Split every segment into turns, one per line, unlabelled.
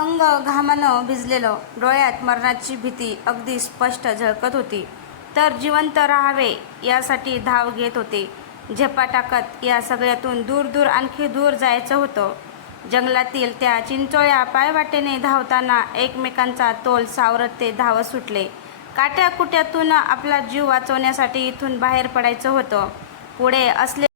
अंग घामानं भिजलेलं डोळ्यात मरणाची भीती अगदी स्पष्ट झळकत होती. तर जिवंत राहावे यासाठी धाव घेत होते. झेपा टाकत या सगळ्यातून दूर दूर आणखी दूर जायचं होतं. जंगलातील त्या चिंचोळ्या पायवाटेने धावताना एकमेकांचा तोल सावरत ते धावत सुटले. काट्याकुट्यातून आपला जीव वाचवण्यासाठी इथून बाहेर पडायचं होतं. पुढे असले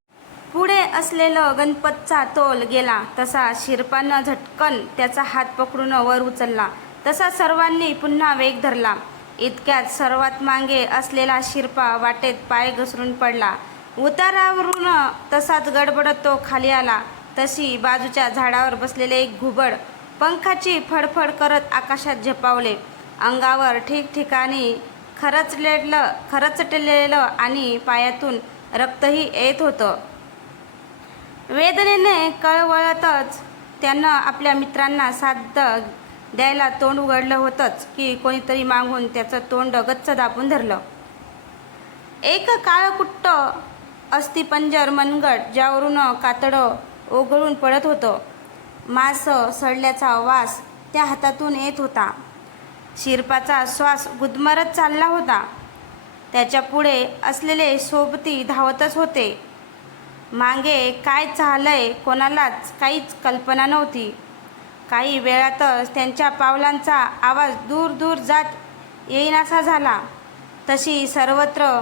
पुढे असलेलं गणपतचा तोल गेला तसा शिरपानं झटकन त्याचा हात पकडून वर उचलला तसा सर्वांनी पुन्हा वेग धरला. इतक्यात सर्वात मागे असलेला शिरपा वाटेत पाय घसरून पडला. उतारावरून तसाच गडबडत तो खाली आला. तशी बाजूच्या झाडावर बसलेले एक घुबड पंखाची फडफड करत आकाशात झेपावले. अंगावर ठिकठिकाणी खरचलेलं खरचटलेलं आणि पायातून रक्तही येत होतं. वेदनेने कळवळतच त्यानं आपल्या मित्रांना साथ द्यायला तोंड उघडलं होतंच की कोणीतरी मागून त्याचं तोंड गच्च दाबून धरलं. एक काळकुट्ट अस्थिपंजर मनगट ज्यावरून कातडं ओघळून पडत होतं. मांस सडल्याचा वास त्या हातातून येत होता. शिरपाचा श्वास गुदमरत चालला होता. त्याच्या पुढे असलेले सोबती धावतच होते. मागे काय चाललंय कोणालाच काहीच कल्पना नव्हती. काही वेळातच त्यांच्या पावलांचा आवाज दूर दूर जात येईनासा झाला. तशी सर्वत्र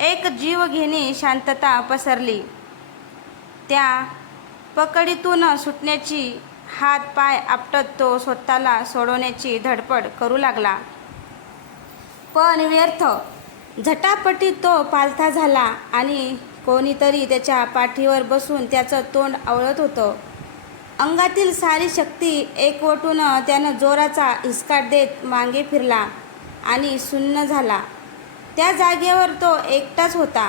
एक जीवघेणी शांतता पसरली. त्या पकडीतून सुटण्याची हात पाय आपटत तो स्वतःला सोडवण्याची धडपड करू लागला. पण व्यर्थ. झटापटीत तो पालथा झाला आणि कोणीतरी त्याच्या पाठीवर बसून त्याचं तोंड आवळत होतं. अंगातील सारी शक्ती एकवटून त्यानं जोराचा हिसकाट देत मागे फिरला आणि सुन्न झाला. त्या जागेवर तो एकटाच होता.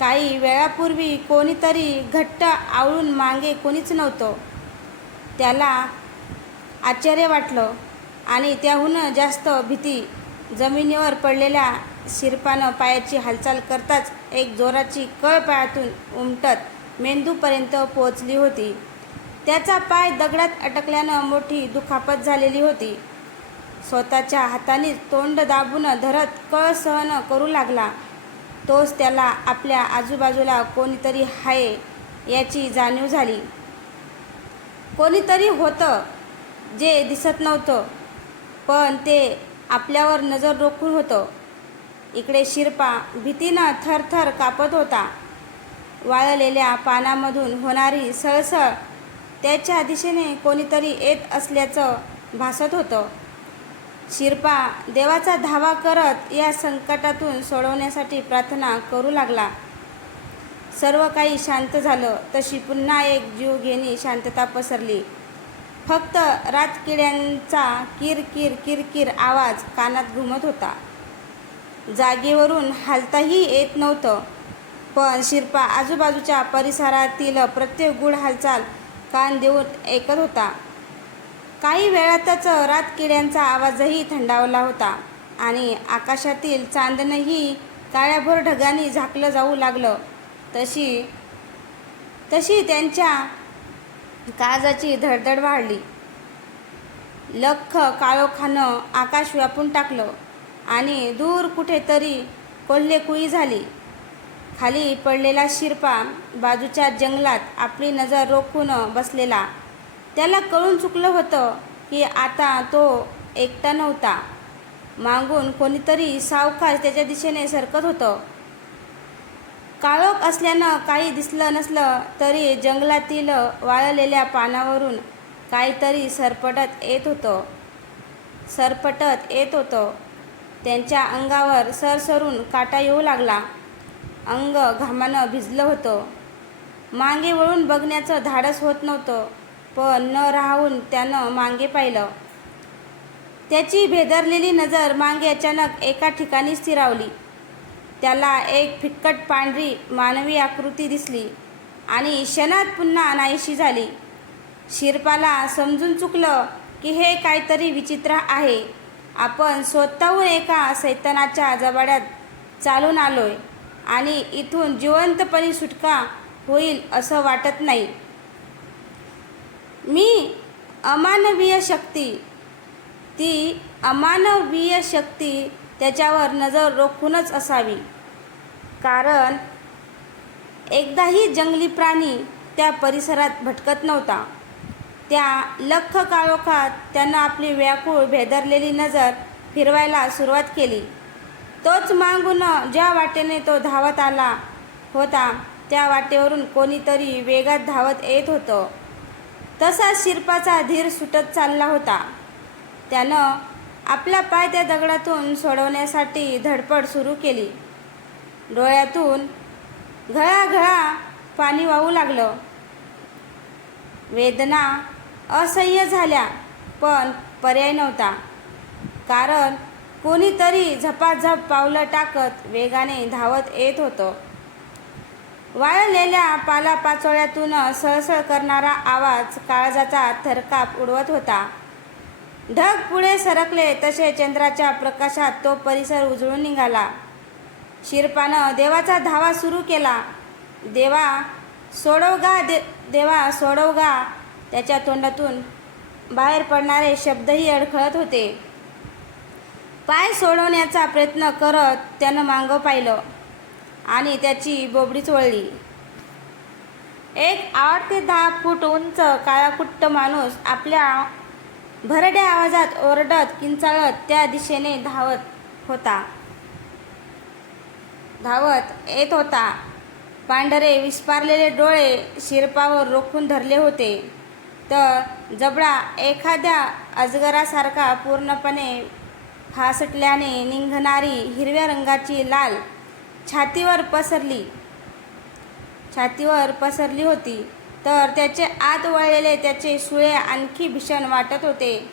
काही वेळापूर्वी कोणीतरी घट्ट आवळून मागे कोणीच नव्हतं. त्याला आश्चर्य वाटलं आणि त्याहून जास्त भीती जमिनीवर पडलेल्या शिरपानं पायाची हालचाल करताच एक जोराची कळ पायातून उमटत मेंदूपर्यंत पोचली होती. त्याचा पाय दगडात अटकल्यानं मोठी दुखापत झालेली होती. स्वतःच्या हातानेच तोंड दाबून धरत कळ सहन करू लागला. तोच त्याला आपल्या आजूबाजूला कोणीतरी आहे याची जाणीव झाली. कोणीतरी होतं जे दिसत नव्हतं पण ते आपल्यावर नजर रोखून होतं. इकडे शिरपा भीतीनं थरथर कापत होता. वाळलेल्या पानामधून होणारी सळसळ त्याच्या दिशेने कोणीतरी येत असल्याचं भासत होतं. शिरपा देवाचा धावा करत या संकटातून सोडवण्यासाठी प्रार्थना करू लागला. सर्व काही शांत झालं तशी पुन्हा एक जीवघेणी शांतता पसरली. फक्त रातकिड्यांचा किर किर किरकिर आवाज कानात घुमत होता. जागेवरून हालताही येत नव्हतं. पण शिरपा आजूबाजूच्या परिसरातील प्रत्येक गुढ हालचाल कान देऊन ऐकत होता. काही वेळातच रातकिड्यांचा आवाजही थंडावला होता आणि आकाशातील चांदणंही काळ्याभोर ढगांनी झाकलं जाऊ लागलं. तशी तशी त्यांच्या काजाची धडधड वाढली. लख काळोखानं आकाश व्यापून टाकलं. आणि दूर कुठेतरी कोल्हेकुळी झाली. खाली पडलेला शिरपा बाजूच्या जंगलात आपली नजर रोखून बसलेला. त्याला कळून चुकलं होतं की आता तो एकटा नव्हता. मागून कोणीतरी सावकाश त्याच्या दिशेने सरकत होतं. काळोख असल्यानं काही दिसलं नसलं तरी जंगलातील वाळलेल्या पानावरून काहीतरी सरपटत येत होतं. सरपटत येत होतं. त्यांच्या अंगावर सरसरून काटा येऊ लागला. अंग घामानं भिजलं होतं. मागे वळून बघण्याचं धाडस होत नव्हतं पण न राहून त्यानं मागे पाहिलं. त्याची भेदरलेली नजर मागे अचानक एका ठिकाणी स्थिरावली. त्याला एक फिटकट पांढरी मानवी आकृती दिसली आणि क्षणात पुन्हा नाहीशी झाली. शिरपाला समजून चुकलं की हे काहीतरी विचित्र आहे. आपण स्वतःहून एका सैतानाच्या जबाड्यात चालून आलोय आणि इथून जिवंतपणी सुटका होईल असं वाटत नाही. मी अमानवीय शक्ती ती अमानवीय शक्ती त्याच्यावर नजर रोखूनच असावी. कारण एकदाही जंगली प्राणी त्या परिसरात भटकत नव्हता. त्या लख काळोखात त्यानं आपली व्याकुळ भेदरलेली नजर फिरवायला सुरुवात केली. तोच मागून ज्या वाटेने तो धावत आला होता त्या वाटेवरून कोणीतरी वेगात धावत येत होतं. तसा शिरपाचा धीर सुटत चालला होता. त्यानं आपला पाय त्या दगडातून सोडवण्यासाठी धडपड सुरू केली. डोळ्यातून घळाघळा पाणी वाहू लागलं. वेदना असह्य झाल्या पण पर्याय नव्हता. कारण कोणीतरी झपाझप पावलं टाकत वेगाने धावत येत होतं. वाळलेल्या पालापाचोळ्यातून सळसळ करणारा आवाज काळजाचा थरकाप उडवत होता. ढग पुढे सरकले तसे चंद्राच्या प्रकाशात तो परिसर उजळून निघाला. शिरपानं देवाचा धावा सुरू केला. देवा सोडवगा दे देवा सोडवगा. त्याच्या तोंडातून बाहेर पडणारे शब्दही अडखळत होते. पाय सोडवण्याचा प्रयत्न करत त्यानं मागं पाहिलं आणि त्याची बोबडीच वळली एक आठ ते दहा फूट उंच काळाकुट्ट माणूस आपल्या भरड्या आवाजात ओरडत किंचाळत त्या दिशेने धावत होता. धावत येत होता. पांढरे विस्पारलेले डोळे शिरपावर रोखून धरले होते. तर जबडा एखाद्या अजगरासारखा पूर्णपणे फासटल्याने निघणारी हिरव्या रंगाची लाल छातीवर पसरली. छातीवर पसरली होती. तर त्याचे आत वळलेले त्याचे सुळे आणखी भीषण वाटत होते.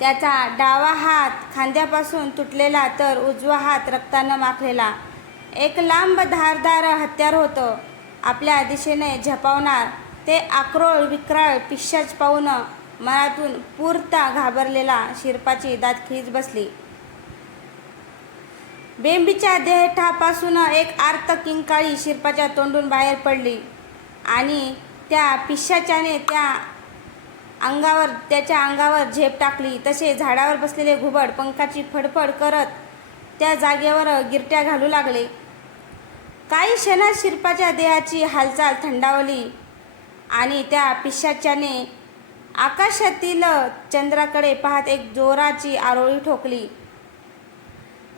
त्याचा डावा हात खांद्यापासून तुटलेला तर उजवा हात रक्तानं माखलेला. एक लांब धारदार हत्यार होतं. आपल्या दिशेने झपावणार ते आक्रोळ विक्राळ पिशाच पाहून मनातून पुरता घाबरलेला शिरपाची दात बसली. बेंबीच्या देहठापासून एक आर्त किंकाळी शिरपाच्या तोंडून बाहेर पडली आणि त्या पिशाच्याने त्या अंगावर त्याच्या अंगावर झेप टाकली. तसे झाडावर बसलेले घुबड पंखाची फडफड करत त्या जागेवर गिरट्या घालू लागले. काही क्षणात शिरपाच्या देहाची हालचाल थंडावली. आणि त्या पिशाच्याने आकाशातील चंद्राकडे पाहत एक जोराची आरोळी ठोकली.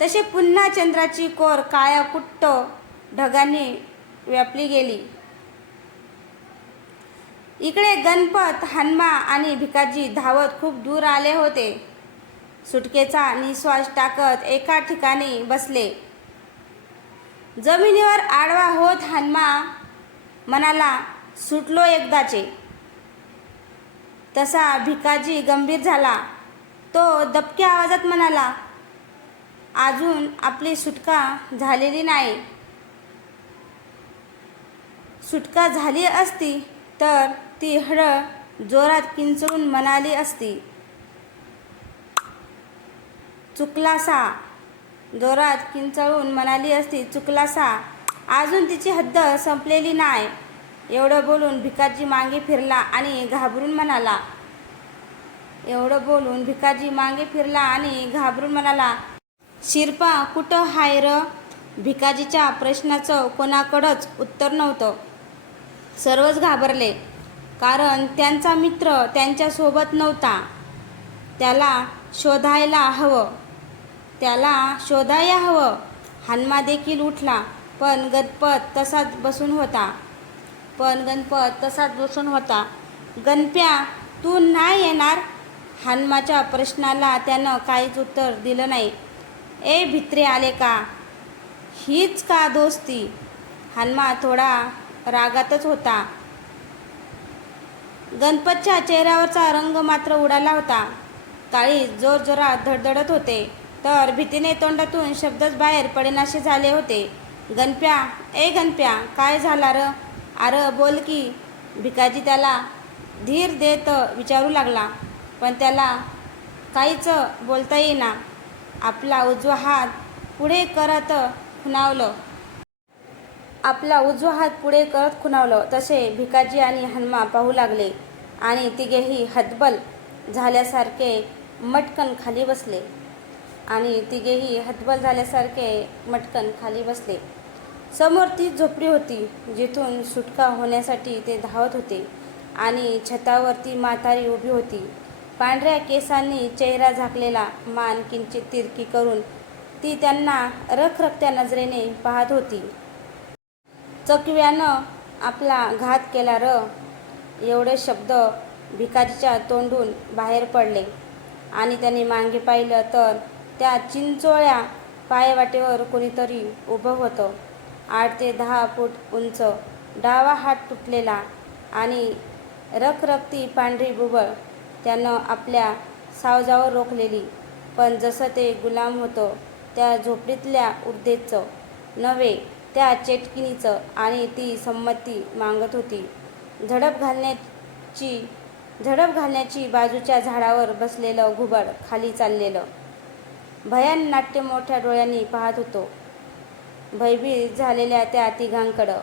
तसे पुन्हा चंद्राची कोर काळ्या कुट्ट ढगांनी व्यापली गेली. इकडे गणपत हनुमा आणि भिकाजी धावत खूप दूर आले होते. सुटकेचा निश्वास टाकत एका ठिकाणी बसले. जमिनीवर आडवा होत हनुमा म्हणाला सुटलो एकदाचे. तसा भिकाजी गंभीर झाला. तो दबक्या आवाजात म्हणाला अजून आपली सुटका झालेली नाही. सुटका झाली असती तर ती हळ जोरात किंचळून म्हणाली असती चुकलासा. जोरात किंचळून म्हणाली असती चुकलासा. अजून तिची हद्द संपलेली नाही. एवढं बोलून भिकाजी मागे फिरला आणि घाबरून म्हणाला. एवढं बोलून भिकाजी मागे फिरला आणि घाबरून म्हणाला शिरपा कुठं हाय र भिकाजीच्या प्रश्नाचं कोणाकडंच उत्तर नव्हतं. सर्वच घाबरले कारण त्यांचा मित्र त्यांच्यासोबत नव्हता. त्याला शोधायला हवं. त्याला शोधायला हवं. हनुमा देखील उठला पण गदपत तसाच बसून होता. पण गणपत तसाच बसून होता. गणप्या तू नाही येणार? हनुमाच्या प्रश्नाला त्यानं काहीच उत्तर दिलं नाही. ए भित्रे आले का? हीच का दोस्ती? हनुमा थोडा रागातच होता. गणपतच्या चेहऱ्यावरचा रंग मात्र उडाला होता. काळी जोरजोरात धडधडत होते तर भीतीने तोंडातून शब्दच बाहेर पडेनाशी झाले होते. गणप्या ए गणप्या काय झाला र? अरे बोल की. भिकाजी त्याला धीर देत विचारू लागला पण त्याला काहीच बोलता येईना. आपला उजवा हात पुढे करत खुणावलं. आपला उजवा हात पुढे करत खुणावलं. तसे भिकाजी आणि हनुमा पाहू लागले आणि तिघेही हतबल झाल्यासारखे मटकन खाली बसले. आणि तिघेही हतबल झाल्यासारखे मटकन खाली बसले. समोर ती झोपडी होती जिथून सुटका होण्यासाठी ते धावत होते आणि छतावरती म्हातारी उभी होती. पांढऱ्या केसांनी चेहरा झाकलेला मान किंचित तिरकी करून ती त्यांना रखरखत्या नजरेने पाहत होती. चकव्यानं आपला घात केला र. एवढे शब्द भिकाजीच्या तोंडून बाहेर पडले आणि त्यांनी मागे पाहिलं तर त्या चिंचोळ्या पायवाटेवर कोणीतरी उभं होतं. आठ ते दहा फूट उंच. डावा हात तुटलेला आणि रखरखती पांढरी बुबळ त्यानं आपल्या सावजावर रोखलेली. पण जसं ते गुलाम होतं त्या झोपडीतल्या उर्देचं नव्हे त्या चेटकिनीचं आणि ती संमती मागत होती. झडप घालण्याची झडप घालण्याची बाजूच्या झाडावर बसलेलं घुबड खाली चाललेलं. भयान नाट्य मोठ्या डोळ्यांनी पाहत होतो. भयभीत झालेल्या त्या तिघांकडं.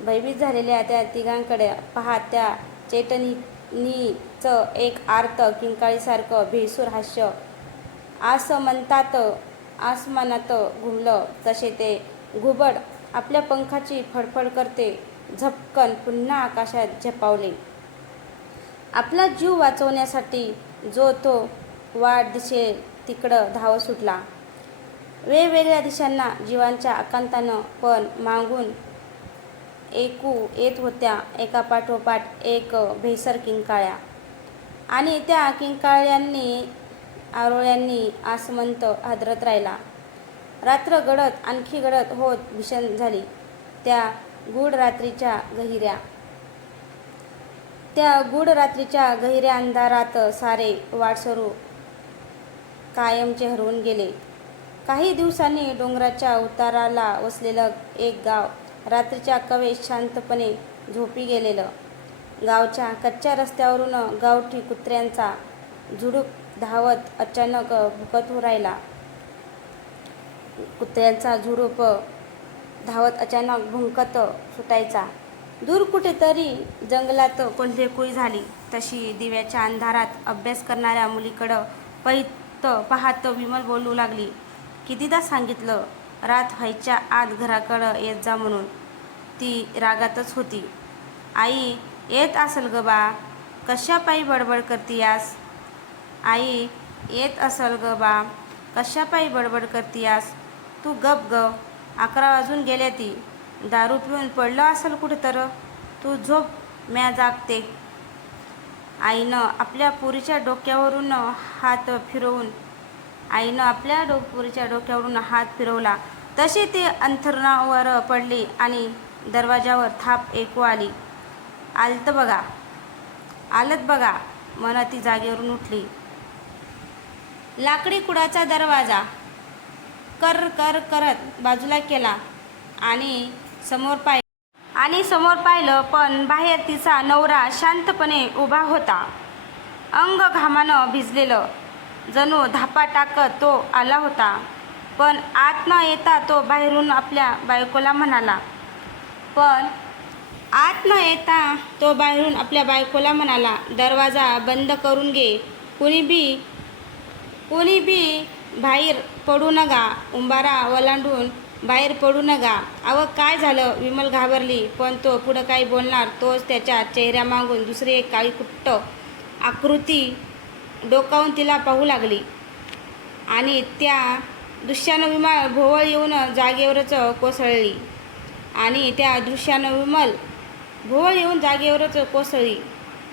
भयभीत झालेल्या त्या तिघांकडे पहा त्या चेतनीचं एक आर्त किंकाळीसारखं भेसूर हास्य. असं म्हणतात आसमानात घुमलं तसे ते घुबड आपल्या पंखाची फडफड करते झपकन पुन्हा आकाशात झेपावले. आपला जीव वाचवण्यासाठी जो तो वाट दिशे तिकडं धाव सुटला. वेगवेगळ्या दिशांना जीवांच्या आकांतानं पण मागून एकू येत होत्या. एका पाठोपाठ एक भेसर किंकाळ्या. आणि त्या किंकाळ्यांनी आरोळ्यांनी आसमंत हादरत राहिला. रात्र गडत आणखी गडत होत भीषण झाली. त्या गूढ रात्रीच्या गहिऱ्या. त्या गूढ रात्रीच्या गहिऱ्या अंधारात सारे वाटसरू कायमचे हरवून गेले. काही दिवसांनी डोंगराच्या उताराला वसलेलं एक गाव रात्रीच्या कवेत शांतपणे झोपी गेलेलं. गावच्या कच्च्या रस्त्यावरून गावठी कुत्र्यांचा झुडूप धावत अचानक भुकत राहिला कुत्र्यांचा झुडूप धावत अचानक भुंकत सुटायचा. दूर कुठेतरी जंगलात कोल्हेकुळी झाली. तशी दिव्याच्या अंधारात अभ्यास करणाऱ्या मुलीकडं पहित पाहत विमल बोलू लागली. कितीदा सांगितलं रात व्हायच्या आत घराकडं येत जा म्हणून. ती रागातच होती. आई येत असल ग बा. कशा पायी बडबड करतीयास? आई येत असल ग बा. कशा पायी बडबड करतीयास? तू गप ग. अकरा वाजून गेल्या ती. दारू पिऊन पडलं असेल कुठं तर तू झोप म्या जागते. आईनं आपल्या पुरीच्या डोक्यावरून हात फिरवून आईनं आपल्या डोपुरीच्या डोक्यावरून हात फिरवला. तशी ती अंथरुणावर पडली आणि दरवाजावर थाप ऐकू आली. आलत बघा. आलत बघा मना ती जागेवरून उठली. लाकडी कुडाचा दरवाजा. कर कर करत बाजूला केला आणि समोर पाय आणि समोर पाहिलं पण बाहेर तिचा नवरा शांतपणे उभा होता. अंग घामानं भिजलेलं. जणू धापा टाकत तो आला होता. पण आत न येता तो बाहेरून आपल्या बायकोला म्हणाला. पण आत न येता तो बाहेरून आपल्या बायकोला म्हणाला दरवाजा बंद करून घे. कोणी बी कोणी बी बाहेर पडू नका. उंबारा ओलांडून बाहेर पडू नका. अव काय झालं? विमल घाबरली. पण तो पुढं काही बोलणार तोच त्याच्या चेहऱ्यामागून दुसरी एक काळी कुट्ट आकृती डोकावून तिला पाहू लागली. आणि त्या दृश्यानं विमल भोवळ येऊन जागेवरच कोसळली. आणि त्या दृश्यानं विमल भोवळ येऊन जागेवरच कोसळली.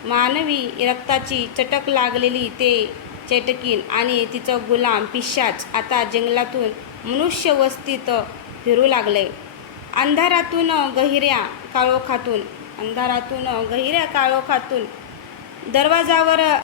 मानवी रक्ताची चटक लागलेली ते चेटकीन आणि तिचं गुलाम पिशाच आता जंगलातून मनुष्य वस्तीत फिरू लागले. अंधारातून गहिऱ्या काळोखातून अंधारातून गहिऱ्या काळोखातून दरवाजावर